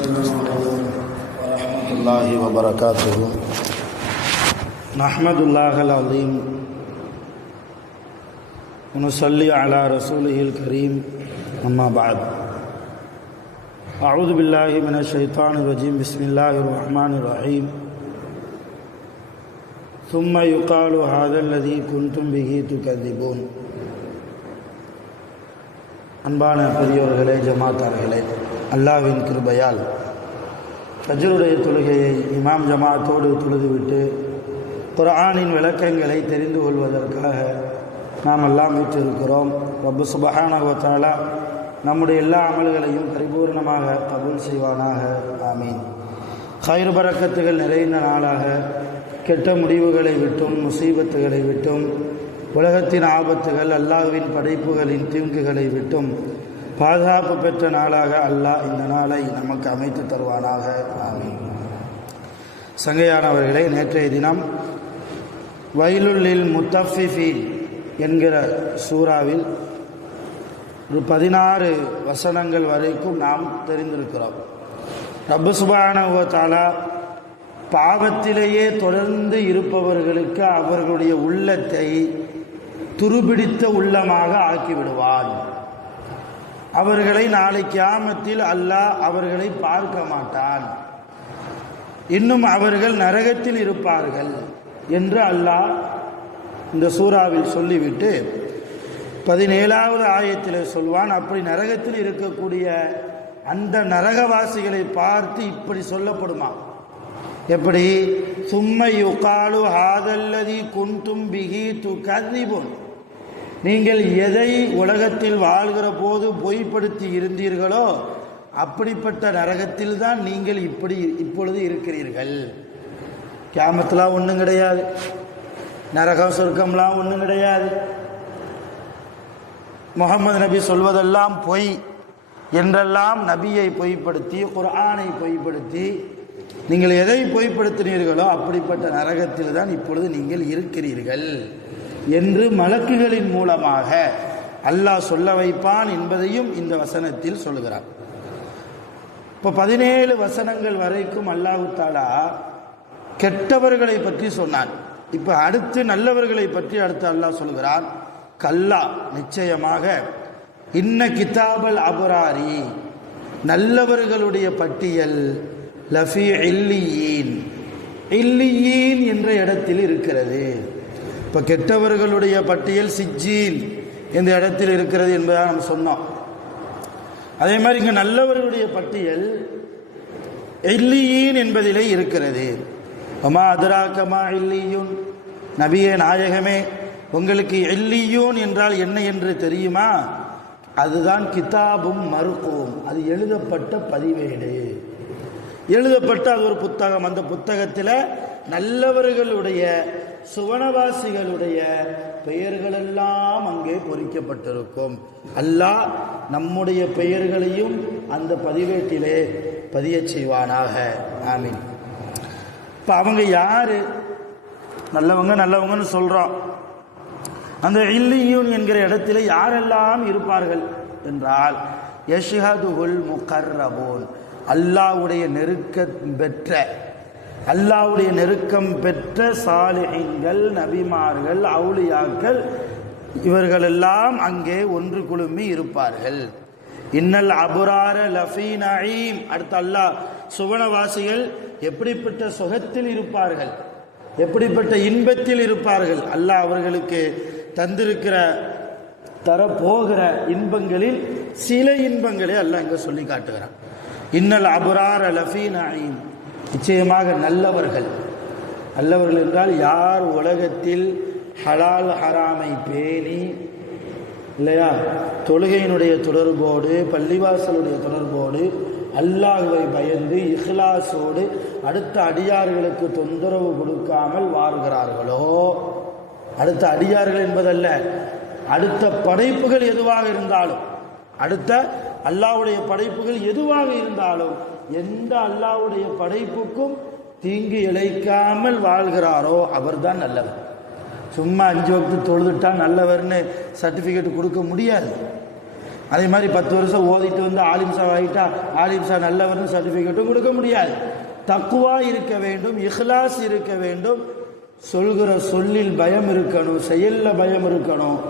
السلام عليكم ورحمة الله وبركاته. نحمد الله العظيم ونصلي على رسوله الكريم. أما بعد، أعوذ بالله من الشيطان الرجيم. بسم الله الرحمن الرحيم. ثم يقال هذا الذي كنتم به تكذبون. அன்பான பெரியோர்களே, ஜமாத்தார்களே, அல்லாஹ்வின் கிருபையால் ஃபஜ்ருடைய தொழுகையை இமாம் ஜமாத்தோடு தொழுதுவிட்டு குர்ஆனின் விளக்கங்களை தெரிந்து கொள்வதற்காக நாம் எல்லாம் வீற்றிருக்கிறோம். ரப்பு சுப்ஹானஹு வ தஆலா நம்முடைய எல்லா அமல்களையும் பரிபூர்ணமாக கபூல் செய்வானாக. ஆமீன். கைர் பரக்கத்துகள் நிறைந்த நாளாக, கெட்ட முடிவுகளை விட்டும் முசீபத்துகளை விட்டும் உலகத்தின் ஆபத்துகள் அல்லாஹ்வின் படைப்புகளின் தீங்குகளை விட்டும் பாதுகாப்பு பெற்ற நாளாக அல்லாஹ் இந்த நாளை நமக்கு அமைத்து தருவானாக. ஆமீன். சங்கையானவர்களே, நேற்றைய தினம் வயலுள்ளில் முத்தஃபிஃபீன் என்கிற சூறாவில் ஒரு 16 வசனங்கள் வரைக்கும் நாம் தெரிந்திருக்கிறோம். ரப்பு சுப்ஹானஹு வ தஆலா பாவத்திலேயே தொடர்ந்து இருப்பவர்களுக்கு அவர்களுடைய உள்ளத்தை துருபிடித்த உள்ளமாக ஆக்கிவிடுவான். அவர்களை நாளை கியாமத்தில் அல்லாஹ் அவர்களை பார்க்க மாட்டான். இன்னும் அவர்கள் நரகத்தில் இருப்பார்கள் என்று அல்லாஹ் இந்த சூறாவில் சொல்லிவிட்டு 17வது ஆயத்தில் சொல்வான். அப்படி நரகத்தில் இருக்கக்கூடிய அந்த நரகவாசிகளை பார்த்து இப்படி சொல்லப்படுமா? எப்படி? சும்ம யுகாலு ஹாதல்லதி குன்தும் பிஹி துகذிபுன். நீங்கள் எதை உலகத்தில் வாழ்கிற போது பொய்ப்படுத்தி இருந்தீர்களோ அப்படிப்பட்ட நரகத்தில் தான் நீங்கள் இப்பொழுது இருக்கிறீர்கள். கியாமத்துலாம் ஒன்றும் கிடையாது, நரகம் சொர்க்கம்லாம் ஒன்றும் கிடையாது. முஹம்மது நபி சொல்வதெல்லாம் பொய் என்றெல்லாம் நபியை பொய்ப்படுத்தி குர்ஆனை பொய்ப்படுத்தி நீங்கள் எதை பொய்ப்படுத்தினீர்களோ அப்படிப்பட்ட நரகத்தில் தான் இப்பொழுது நீங்கள் இருக்கிறீர்கள் என்று மலக்குகளின் மூலமாக அல்லாஹ் சொல்ல வைப்பான் என்பதையும் இந்த வசனத்தில் சொல்கிறார். இப்போ 17 வசனங்கள் வரைக்கும் அல்லாஹ் தஆலா கெட்டவர்களை பற்றி சொன்னான். இப்போ அடுத்து நல்லவர்களை பற்றி அடுத்து அல்லாஹ் சொல்கிறான். கல்லா, நிச்சயமாக, இன்ன கிதாபல் அபராரி, நல்லவர்களுடைய பட்டியல் லஃபி இல்லியீன், இல்லியீன் என்ற இடத்தில் இருக்கிறது. இப்போ கெட்டவர்களுடைய பட்டியல் சிஜ்ஜீன் என்ற இடத்தில் இருக்கிறது என்பதாக நம்ம சொன்னோம். அதே மாதிரி இங்கே நல்லவர்களுடைய பட்டியல் இல்லியீன் என்பதிலே இருக்கிறது. அமா அதுராக்கமா இல்லியூன், நபியே நாயகமே, உங்களுக்கு இல்லியூன் என்றால் என்ன என்று தெரியுமா? அதுதான் கிதாபும் மர்கூம், அது எழுதப்பட்ட பதிவேடு, எழுதப்பட்ட அது ஒரு புத்தகம். அந்த புத்தகத்தில் நல்லவர்களுடைய சுவனவாசிகளுடைய பெயர்களெல்லாம் அங்கே பொறிக்கப்பட்டிருக்கும். அல்லாஹ் நம்முடைய பெயர்களையும் அந்த பதிவேட்டிலே பதிய செய்வானாக. ஆமீன். இப்போ அவங்க யாரு? நல்லவங்கன்னு சொல்கிறோம். அந்த இல்லியூன் என்கிற இடத்துல யாரெல்லாம் இருப்பார்கள் என்றால் யஷ்ஹதுல் முகர்ரபூன், அல்லாஹ்வுடைய நெருக்கம் பெற்ற சாலிஹீன்கள், நபிமார்கள், அவுலியாக்கள், இவர்களெல்லாம் அங்கே ஒன்று குழுமி இருப்பார்கள். இன்னல் அபுரார லஃபீ நஈம். அடுத்து அல்லாஹ் சுவனவாசிகள் எப்படிப்பட்ட சுகத்தில் இருப்பார்கள், எப்படிப்பட்ட இன்பத்தில் இருப்பார்கள், அல்லாஹ் அவர்களுக்கு தந்திருக்கிற தரப்போகிற இன்பங்களில் சில இன்பங்களை அல்லாஹ் இங்கே சொல்லி காட்டுகிறான். இன்னல் அபுரார லஃபீ நஈம், நிச்சயமாக நல்லவர்கள் என்றால் யார் உலகத்தில் ஹலால் ஹராமை பேணி, இல்லையா, தொழுகையினுடைய தொடர்போடு, பள்ளிவாசலுடைய தொடர்போடு, அல்லாஹ்வை பயந்து இஹ்லாஸோடு அடுத்த அடியார்களுக்கு தொந்தரவு கொடுக்காமல் வாழ்கிறார்களோ, அடுத்த அடியார்கள் என்பதல்ல, அடுத்த படைப்புகள் எதுவாக இருந்தாலும், அடுத்த அல்லாஹ்வுடைய படைப்புகள் எதுவாக இருந்தாலும், எந்த அல்லாஹ்வுடைய படைப்புக்கும் தீங்கு இழைக்காமல் வாழ்கிறாரோ அவர்தான் நல்லவர். சும்மா 5 வக்து தொழுதுட்டா நல்லவர்னு சர்டிஃபிகேட் கொடுக்க முடியாது. அதே மாதிரி 10 வருஷம் ஓதிட்டு வந்து ஆலிம்சா ஆகிட்டா ஆலிம்சா நல்லவர்னு சர்டிஃபிகேட்டும் கொடுக்க முடியாது. தக்குவா இருக்க வேண்டும், இஹ்லாஸ் இருக்க வேண்டும், சொல்கிற சொல்லில் பயம் இருக்கணும், செயலில் பயம் இருக்கணும்.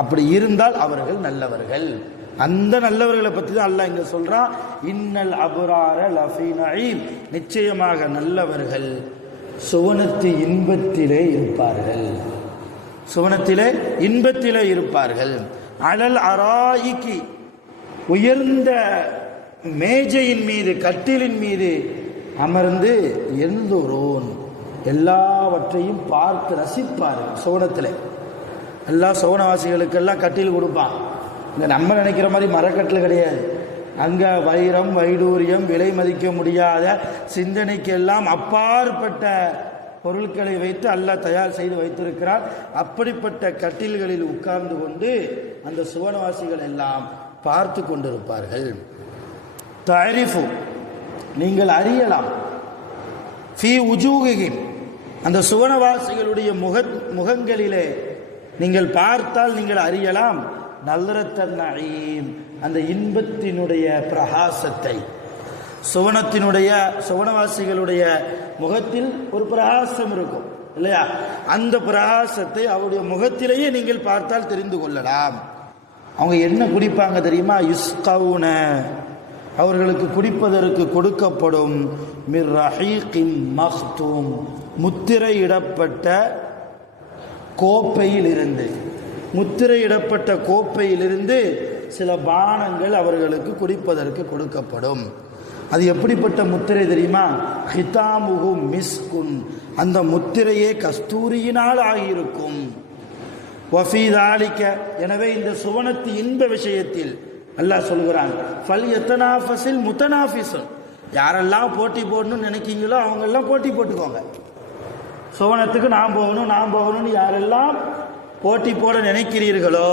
அப்படி இருந்தால் அவர்கள் நல்லவர்கள். அந்த நல்லவர்களை பற்றி தான் அல்லாஹ் இங்கே சொல்கிறான். இன்னல் அபுரார லஃபீ நஈம், நிச்சயமாக நல்லவர்கள் சுவனத்து இன்பத்திலே இருப்பார்கள், சுவனத்திலே இன்பத்திலே இருப்பார்கள். அலல் அராயிகி, உயர்ந்த மேஜையின் மீது கட்டிலின் மீது அமர்ந்து எந்தோரோன், எல்லாவற்றையும் பார்த்து ரசிப்பார்கள். சுவனத்தில் எல்லா சுவனவாசிகளுக்கெல்லாம் கட்டில் கொடுப்பான். இங்கே நம்ம நினைக்கிற மாதிரி மரக்கட்டில் கிடையாது. அங்கே வைரம் வைடூரியம் விலை மதிக்க முடியாத சிந்தனைக்கெல்லாம் அப்பாற்பட்ட பொருட்களை வைத்து அல்லாஹ் தயார் செய்து வைத்திருக்கிறார். அப்படிப்பட்ட கட்டில்களில் உட்கார்ந்து கொண்டு அந்த சுவனவாசிகள் எல்லாம் பார்த்து கொண்டிருப்பார்கள். தஅரிஃபு, நீங்கள் அறியலாம், ஃபீ உஜூஹிஹிம், அந்த சுவனவாசிகளுடைய முகங்களிலே நீங்கள் பார்த்தால் நீங்கள் அறியலாம், நல்ரத்தன் நஈம், அந்த இன்பத்தினுடைய பிரகாசத்தை. சுவனவாசிகளுடைய முகத்தில் ஒரு பிரகாசம் இருக்கும் இல்லையா? அந்த பிரகாசத்தை அவருடைய முகத்திலேயே நீங்கள் பார்த்தால் தெரிந்து கொள்ளலாம். அவங்க என்ன குடிப்பாங்க தெரியுமா? யுஸ்கவுன, அவர்களுக்கு குடிப்பதற்கு கொடுக்கப்படும் மிர் ரஹீகின் மக்தூம், முத்திரையிடப்பட்ட கோப்பையிலிருந்து, முத்திரையிடப்பட்ட கோப்பையிலிருந்து சில பானங்கள் அவர்களுக்கு குடிப்பதற்கு கொடுக்கப்படும். அது எப்படிப்பட்ட முத்திரை தெரியுமா? ஹிதாமுஹு மிஸ்குன், அந்த முத்திரையே கஸ்தூரியினால் ஆகியிருக்கும். வஃபீ தாலிக, எனவே இந்த சுவனத்து இன்ப விஷயத்தில் அல்லாஹ் சொல்கிறான், ஃபல் யத்தனாஃபஸில் முத்தனாஃபிஸுன், யாரெல்லாம் போட்டி போடணும்னு நினைக்கிங்களோ அவங்கெல்லாம் போட்டி போட்டுக்கோங்க. சுவனத்துக்கு நான் போகணும்னு யாரெல்லாம் போட்டி போட நினைக்கிறீர்களோ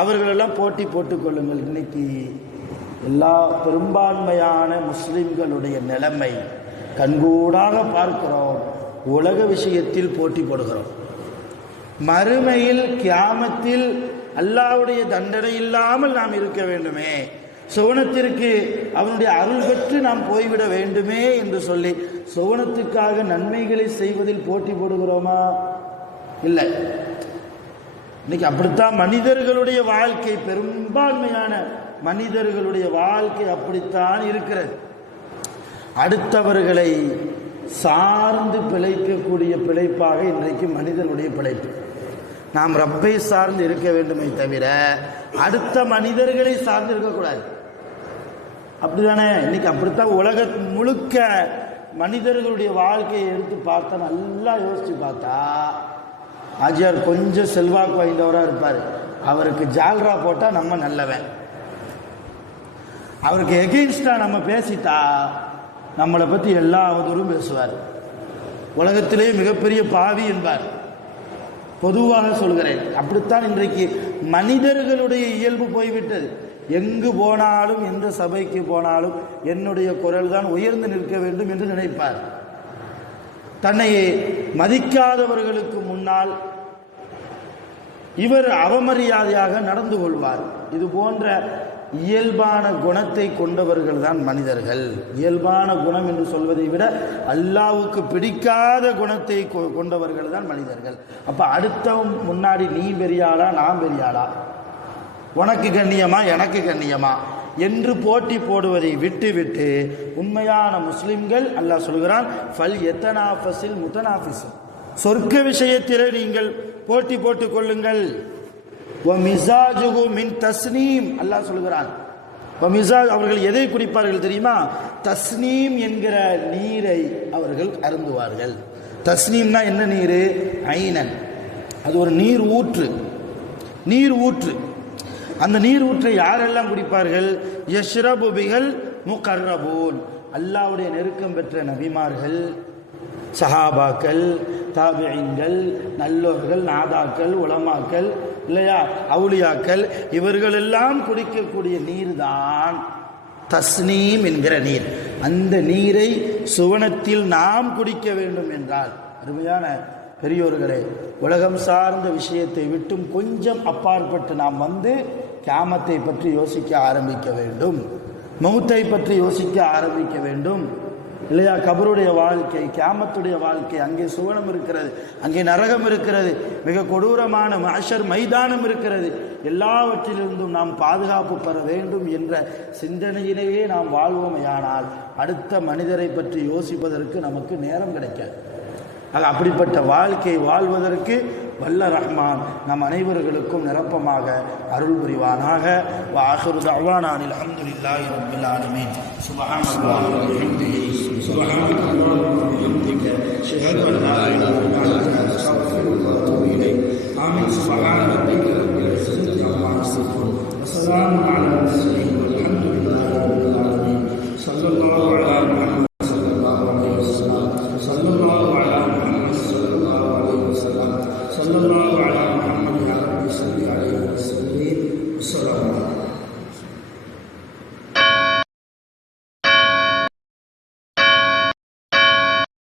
அவர்களெல்லாம் போட்டி போட்டுக்கொள்ளுங்கள். இன்னைக்கு எல்லா பெரும்பான்மையான முஸ்லிம்களுடைய நிலைமை கண்கூடாக பார்க்கிறோம். உலக விஷயத்தில் போட்டி போடுகிறோம். மறுமையில் கியாமத்தில் அல்லாஹ்வுடைய தண்டனை இல்லாமல் நாம் இருக்க வேண்டுமே, சுவனத்திற்கு அவனுடைய அருள் பெற்று நாம் போய்விட வேண்டுமே என்று சொல்லி சுவனத்துக்காக நன்மைகளை செய்வதில் போட்டி போடுகிறோமா? இல்லை. இன்னைக்கு அப்படித்தான் மனிதர்களுடைய வாழ்க்கை, பெரும்பான்மையான மனிதர்களுடைய வாழ்க்கை அப்படித்தான் இருக்கிறது. அடுத்தவர்களை சார்ந்து பிழைக்கக்கூடிய பிழைப்பாக இன்றைக்கு மனிதனுடைய பிழைப்பு. நாம் ரப்பை சார்ந்து இருக்க வேண்டுமே தவிர அடுத்த மனிதர்களை சார்ந்து இருக்கக்கூடாது. அப்படிதானே? இன்னைக்கு அப்படித்தான் உலக முழுக்க மனிதர்களுடைய வாழ்க்கையை எடுத்து பார்த்தா, நல்லா யோசிச்சு பார்த்தா, ஆஜியார் கொஞ்சம் செல்வாக்கு வாய்ந்தவராக இருப்பார், அவருக்கு ஜால்ரா போட்டால் நம்ம நல்லவன், அவருக்கு எகெயின்ஸ்டா நம்ம பேசிட்டா நம்மளை பற்றி எல்லா அவதூறும் பேசுவார், உலகத்திலே மிகப்பெரிய பாவி என்பார். பொதுவாக சொல்கிறேன், அப்படித்தான் இன்றைக்கு மனிதர்களுடைய இயல்பு போய்விட்டது. எங்கு போனாலும் எந்த சபைக்கு போனாலும் என்னுடைய குரல் தான் உயர்ந்து நிற்க வேண்டும் என்று நினைப்பார். தன்னை மதிக்காதவர்களுக்கு முன்னால் இவர் அவமரியாதையாக நடந்து கொள்வார். இது போன்ற இயல்பான குணத்தை கொண்டவர்கள் தான் மனிதர்கள். இயல்பான குணம் என்று சொல்வதை விட அல்லாஹ்வுக்கு பிடிக்காத குணத்தை கொண்டவர்கள் தான் மனிதர்கள். அப்ப அடுத்தவன் முன்னாடி நீ பெரியாளா நான் பெரியாளா, உனக்கு கண்ணியமா எனக்கு கண்ணியமா என்று போட்டி போடுவதை விட்டு உண்மையான முஸ்லிம்கள் அல்லாஹ் சொல்கிறான், ஃபல் யத்தனாஃபஸில் முத்தனாஃபிஸுன், சொர்க்க விஷயத்திலே நீங்கள் போட்டி போட்டுக் கொள்ளுங்கள். வமிஸாஜுஹு மின் தஸ்னீம், அல்லாஹ் சொல்கிறான். வமிஸாஜ், அவர்கள் எதை குடிப்பார்கள் தெரியுமா? தஸ்னீம் என்கிற நீரை அவர்கள் அருந்துவார்கள். தஸ்னீம்னா என்ன நீர்? ஐனன், அது ஒரு நீர் ஊற்று. அந்த நீர் ஊற்றை யாரெல்லாம் குடிப்பார்கள்? யஷ்ரபு பிஹல் முகர்ரபூன், அல்லாஹ்வுடைய நெருக்கம் பெற்ற நபிமார்கள், சஹாபாக்கள், தாபிஈன்கள், நல்லோர்கள், நாதாக்கள், உலமாக்கள் இல்லையா, அவுலியாக்கள், இவர்கள் எல்லாம் குடிக்கக்கூடிய நீர் தான் தஸ்னீம் என்கிற நீர். அந்த நீரை சுவனத்தில் நாம் குடிக்க வேண்டும் என்றால், அருமையான பெரியோர்களே, உலகம் சார்ந்த விஷயத்தை விட்டும் கொஞ்சம் அப்பாற்பட்டு நாம் வந்து கியாமத்தை பற்றி யோசிக்க ஆரம்பிக்க வேண்டும், மௌத்தை பற்றி யோசிக்க ஆரம்பிக்க வேண்டும். இல்லையா? கபருடைய வாழ்க்கை, கியாமத்துடைய வாழ்க்கை, அங்கே சுவனம் இருக்கிறது, அங்கே நரகம் இருக்கிறது, மிக கொடூரமான மஹ்ஷர் மைதானம் இருக்கிறது. எல்லாவற்றிலிருந்தும் நாம் பாதுகாப்பு பெற வேண்டும் என்ற சிந்தனையிலேயே நாம் வாழ்வோமையானால் அடுத்த மனிதரை பற்றி யோசிப்பதற்கு நமக்கு நேரம் கிடைக்காது. அப்படிப்பட்ட வாழ்க்கை வாழ்வதற்கு வல்ல ரஹ்மான் நம் அனைவர்களுக்கும் நிரப்பமாக அருள் புரிவானாக. வஆகிரு தஅவானா அல்ஹம்துலில்லாஹி ரப்பில் ஆலமீன். சுப்ஹானல்லாஹி வ பிஹம்திஹி சுப்ஹானல்லாஹி வ பிஹம்திஹி அஷ்ஹது அன் லா இலாஹா இல்லா அன்த அஸ்தக்ஃபிருக வ அத்தூபு இலைக். ஆமீன். சுப்ஹான ரப்பிக ரப்பில் இஸ்ஸத்தி அம்மா யசிஃபூன் வ ஸலாமுன் அலல் முர்ஸலீன் வல்ஹம்துலில்லாஹி ரப்பில் ஆலமீன். ஸல்லல்லாஹு